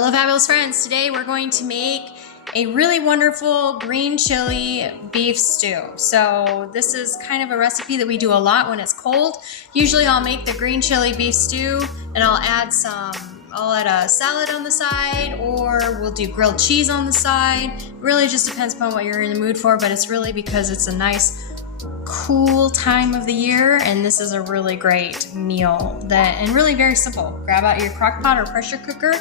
Hello fabulous friends, today we're going to make a really wonderful green chili beef stew. So this is kind of a recipe that we do a lot when it's cold. Usually I'll make the green chili beef stew and I'll add a salad on the side, or we'll do grilled cheese on the side. It really just depends upon what you're in the mood for, but it's really because it's a nice cool time of the year, and this is a really great meal and really very simple. Grab out your crock pot or pressure cooker,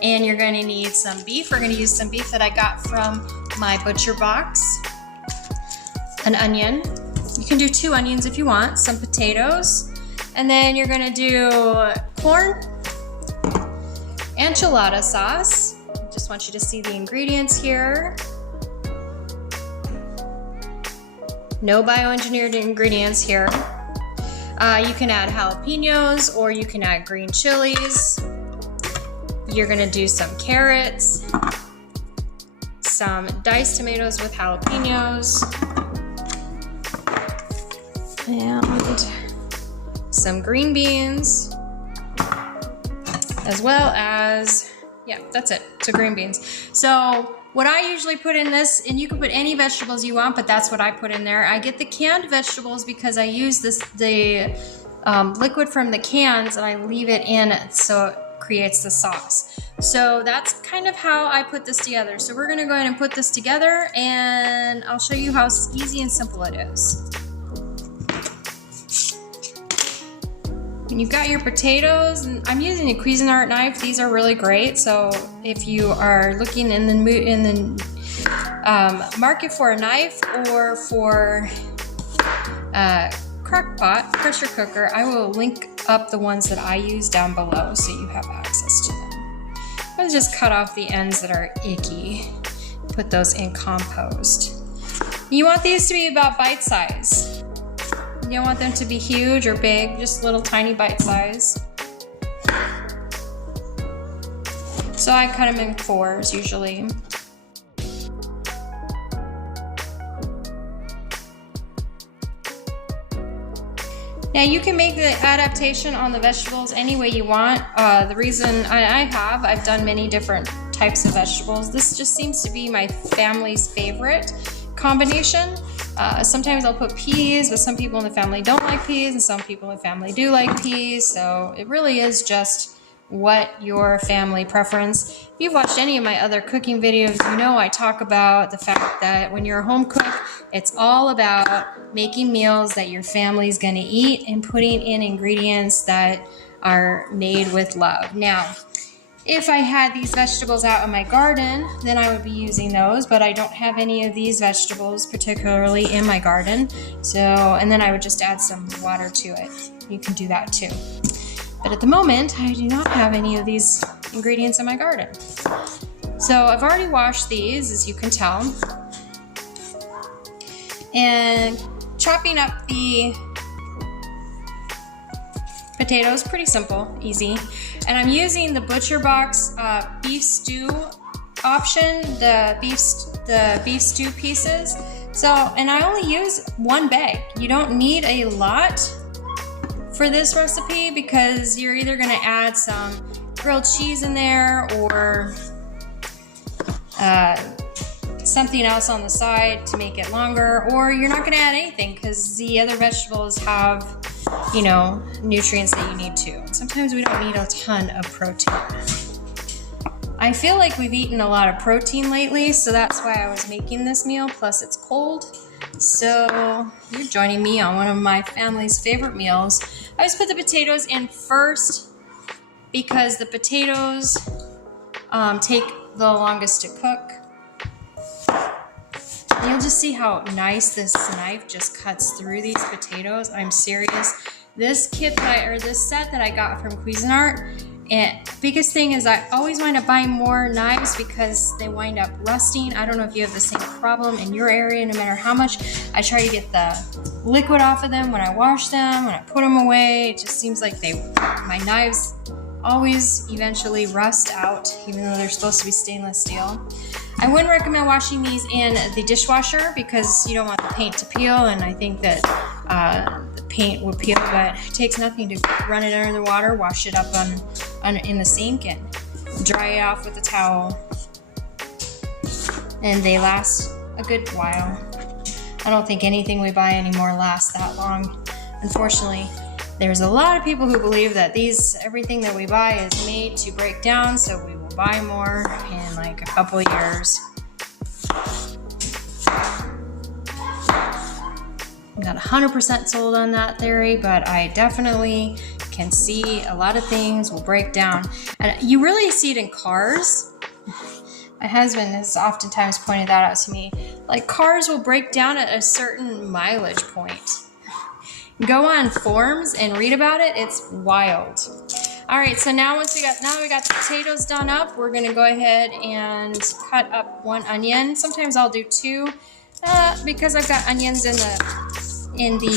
and you're going to need some beef. We're going to use some beef that I got from my butcher box, an onion. You can do 2 onions if you want, some potatoes, and then you're going to do corn, enchilada sauce. I just want you to see the ingredients here. No bioengineered ingredients here. You can add jalapenos or you can add green chilies. You're gonna do some carrots, some diced tomatoes with jalapenos, and some green beans, as well as, yeah, that's it, so green beans. So what I usually put in this, and you can put any vegetables you want, but that's what I put in there. I get the canned vegetables because I use the liquid from the cans and I leave it in so it creates the sauce. So that's kind of how I put this together. So we're gonna go ahead and put this together and I'll show you how easy and simple it is. When you've got your potatoes, and I'm using a Cuisinart knife, these are really great. So if you are looking in the market for a knife or for a crock pot, pressure cooker, I will link up the ones that I use down below so you have access to them. I'm gonna just cut off the ends that are icky, put those in compost. You want these to be about bite size. You don't want them to be huge or big, just little tiny bite size. So I cut them in 4s usually. Now you can make the adaptation on the vegetables any way you want. The reason I've done many different types of vegetables. This just seems to be my family's favorite combination. Sometimes I'll put peas, but some people in the family don't like peas, and some people in the family do like peas. So it really is just what your family preference. If you've watched any of my other cooking videos, you know I talk about the fact that when you're a home cook, it's all about making meals that your family's gonna eat and putting in ingredients that are made with love. Now, if I had these vegetables out in my garden, then I would be using those, but I don't have any of these vegetables particularly in my garden. So, and then I would just add some water to it. You can do that too. But at the moment, I do not have any of these ingredients in my garden. So I've already washed these, as you can tell. And chopping up the potatoes, pretty simple, easy. And I'm using the Butcher Box beef stew option, the beef stew pieces. So, and I only use 1 bag. You don't need a lot for this recipe because you're either gonna add some grilled cheese in there or something else on the side to make it longer, or you're not gonna add anything because the other vegetables have, you know, nutrients that you need to. Sometimes we don't need a ton of protein. I feel like we've eaten a lot of protein lately, so that's why I was making this meal, plus it's cold. So you're joining me on one of my family's favorite meals. I just put the potatoes in first because the potatoes take the longest to cook. And you'll just see how nice this knife just cuts through these potatoes. I'm serious. This set that I got from Cuisinart, and biggest thing is I always wind up buying more knives because they wind up rusting. I don't know if you have the same problem in your area. No matter how much I try to get the liquid off of them when I wash them, when I put them away, it just seems like my knives always eventually rust out, even though they're supposed to be stainless steel. I wouldn't recommend washing these in the dishwasher because you don't want the paint to peel, and I think that the paint would peel, but it takes nothing to run it under the water, wash it up in the sink, and dry it off with a towel, and they last a good while. I don't think anything we buy anymore lasts that long. Unfortunately, there's a lot of people who believe that everything that we buy is made to break down, so we will buy more in like a couple years. I'm not 100% sold on that theory, but I definitely can see a lot of things will break down. And you really see it in cars. My husband has oftentimes pointed that out to me. Like, cars will break down at a certain mileage point. Go on forums and read about it. It's wild. All right, so now we got the potatoes done up, we're gonna go ahead and cut up 1 onion. Sometimes I'll do 2 because I've got onions in the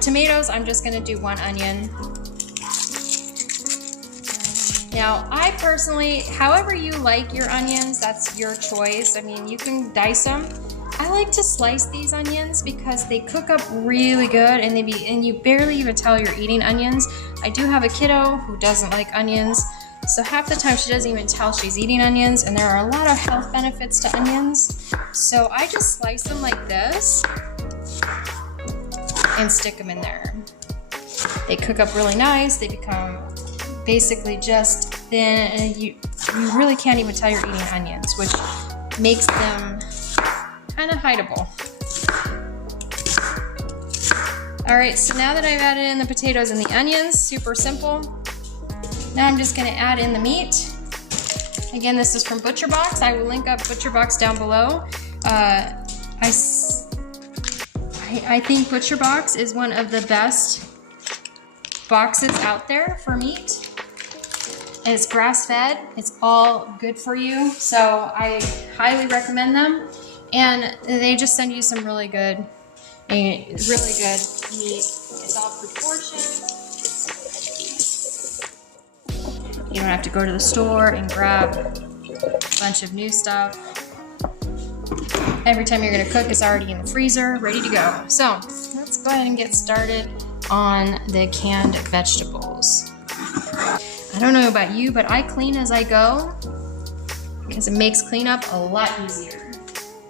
tomatoes. I'm just gonna do 1 onion. Now, I personally, however you like your onions, that's your choice. I mean, you can dice them. I like to slice these onions because they cook up really good, and you barely even tell you're eating onions. I do have a kiddo who doesn't like onions, so half the time she doesn't even tell she's eating onions, and there are a lot of health benefits to onions. So I just slice them like this and stick them in there. They cook up really nice. They become basically just thin, and you really can't even tell you're eating onions, which makes them kind of hideable. All right, so now that I've added in the potatoes and the onions, super simple. Now I'm just gonna add in the meat. Again, this is from ButcherBox. I will link up ButcherBox down below. I think ButcherBox is one of the best boxes out there for meat. It's grass-fed. It's all good for you, so I highly recommend them. And they just send you some really good meat. It's all proportioned. You don't have to go to the store and grab a bunch of new stuff. Every time you're gonna cook, it's already in the freezer, ready to go. So let's go ahead and get started on the canned vegetables. I don't know about you, but I clean as I go because it makes cleanup a lot easier.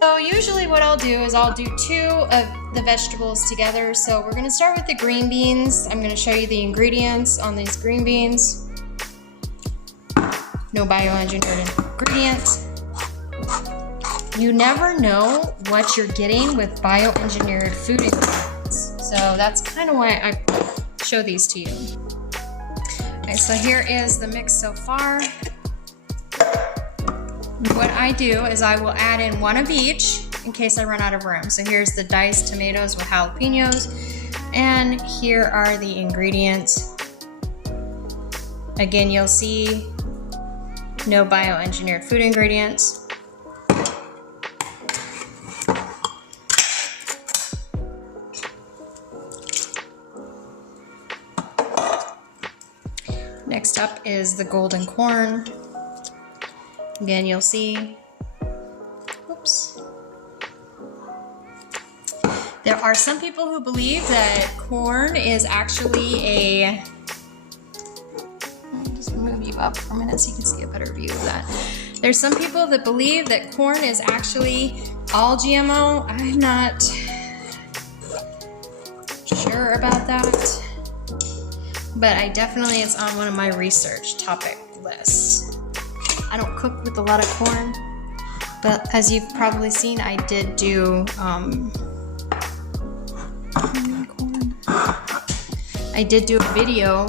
So usually what I'll do is I'll do 2 of the vegetables together. So we're gonna start with the green beans. I'm gonna show you the ingredients on these green beans. No bioengineered ingredients. You never know what you're getting with bioengineered food ingredients. So that's kind of why I show these to you. Okay, so here is the mix so far. What I do is I will add in 1 of each in case I run out of room. So here's the diced tomatoes with jalapenos, and here are the ingredients. Again, you'll see no bioengineered food ingredients. Next up is the golden corn. Again, you'll see, oops. There are some people who believe that corn is actually I'll just move you up for a minute so you can see a better view of that. There's some people that believe that corn is actually all GMO. I'm not sure about that, but it's on one of my research topic lists. I don't cook with a lot of corn, but as you've probably seen, I did do a video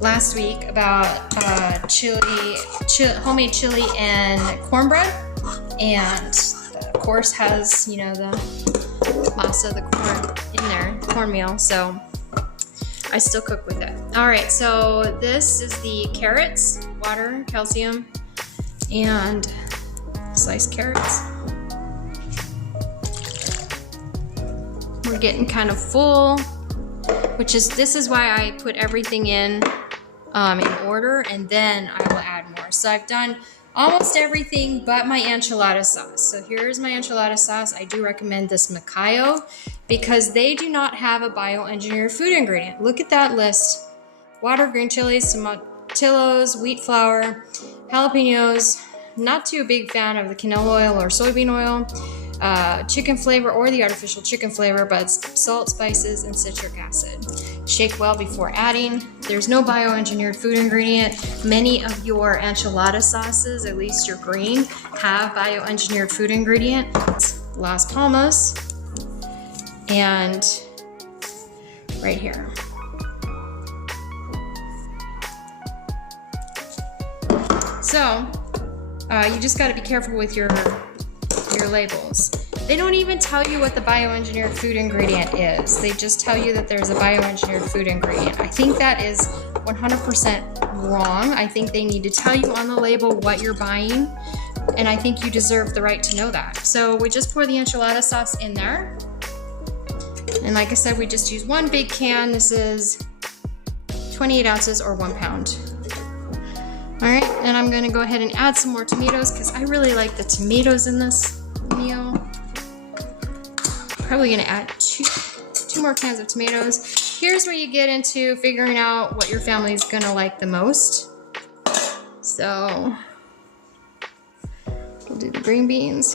last week about homemade chili and cornbread, and the course has, you know, the masa, the corn in there, cornmeal, so I still cook with it. All right, so this is the carrots, water, calcium, and sliced carrots. We're getting kind of full, this is why I put everything in order, and then I will add more. So I've done almost everything but my enchilada sauce. So here's my enchilada sauce. I do recommend this Macayo because they do not have a bioengineered food ingredient. Look at that list water, green chilies, tomatillos, wheat flour, jalapenos. Not too big fan of the canola oil or soybean oil. Chicken flavor or the artificial chicken flavor, but salt, spices, and citric acid. Shake well before adding. There's no bioengineered food ingredient. Many of your enchilada sauces, at least your green, have bioengineered food ingredient. It's Las Palmas and right here. So you just got to be careful with your labels. They don't even tell you what the bioengineered food ingredient is. They just tell you that there's a bioengineered food ingredient. I think that is 100% wrong. I think they need to tell you on the label what you're buying, and I think you deserve the right to know that. So we just pour the enchilada sauce in there. And like I said, we just use one big can. This is 28 ounces or 1 pound. All right, and I'm gonna go ahead and add some more tomatoes because I really like the tomatoes in this meal. Probably gonna add two more cans of tomatoes. Here's where you get into figuring out what your family's gonna like the most. So we'll do the green beans.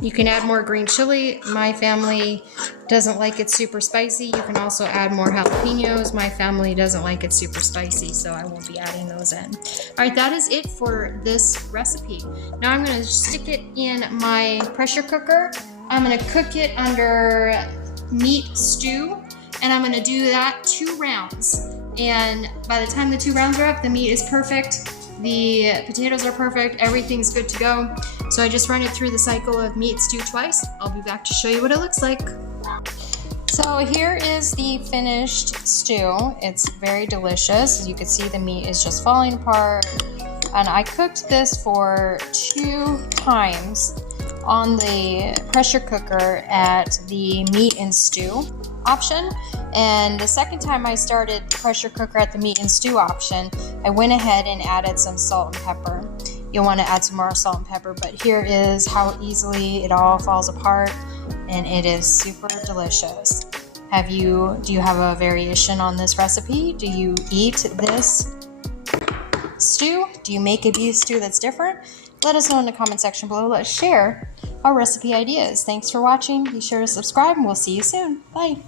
You can add more green chili. My family doesn't like it super spicy. You can also add more jalapenos. My family doesn't like it super spicy, so I won't be adding those in. All right, that is it for this recipe. Now I'm gonna stick it in my pressure cooker. I'm gonna cook it under meat stew, and I'm gonna do that 2 rounds. And by the time the 2 rounds are up, the meat is perfect. The potatoes are perfect, everything's good to go. So I just run it through the cycle of meat stew twice. I'll be back to show you what it looks like. So here is the finished stew. It's very delicious. As you can see, the meat is just falling apart. And I cooked this for 2 times on the pressure cooker at the meat and stew option. And the second time I started the pressure cooker at the meat and stew option, I went ahead and added some salt and pepper. You'll want to add some more salt and pepper, but here is how easily it all falls apart, and it is super delicious. Do you have a variation on this recipe? Do you eat this stew? Do you make a beef stew that's different? Let us know in the comment section below. Let's share our recipe ideas. Thanks for watching. Be sure to subscribe, and we'll see you soon. Bye.